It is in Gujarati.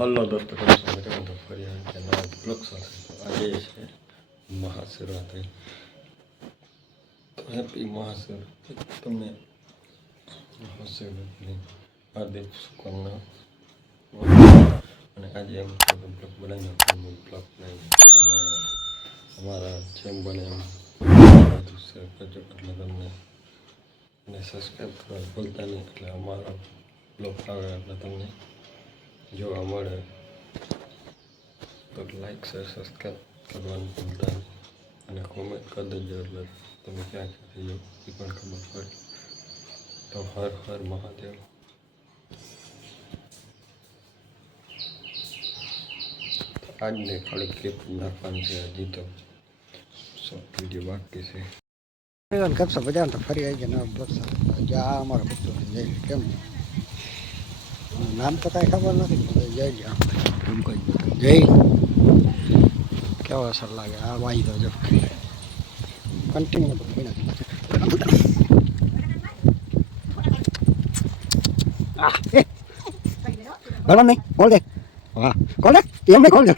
હલો દોસ્તો કેમ તો ફરી નવા બ્લોગ સાથે આજે છે મહાશિવરાત્રિ તો હેપી મહાશિવરાત્રિ તમને મહાશિવરાત્રિની હાર્દિક શુભકામના અને આજે એમ બ્લોક બનાવી નાખું બ્લોગ બનાવી અને અમારા જેમ બને એમ શેર કરજો એટલે તમને અને સબસ્ક્રાઈબ કરવા ભૂલતા નહીં એટલે અમારો બ્લોગ આવે એટલે તમને જોવા મળે. તો લાઈક શેર સબસ્ક્રાઈબ કરવાનું ભૂલતા અને કોમેન્ટ કરી દેજો એટલે તમે ક્યાં ક્યાંથી જો, એ પણ ખબર પડે. તો હર હર મહાદેવ. આજને ખાલી ક્લિપ નાખવાની છે, હજી તો શોર્ટ વીડિયો બાકી છે. છો બજાર તો ફરી આવી ગયા નવા જે આ અમારો ભક્તો કેમ? નામ તો કાંઈ ખબર નથી જય જય એમ કહી જય. કેવો અસર લાગે? આ વાઈ તો જો. કન્ટિન્યુ તો કોઈ નથી બરાબર નહીં? ખોલ દે. વાહ દે. એમ નહીં દે.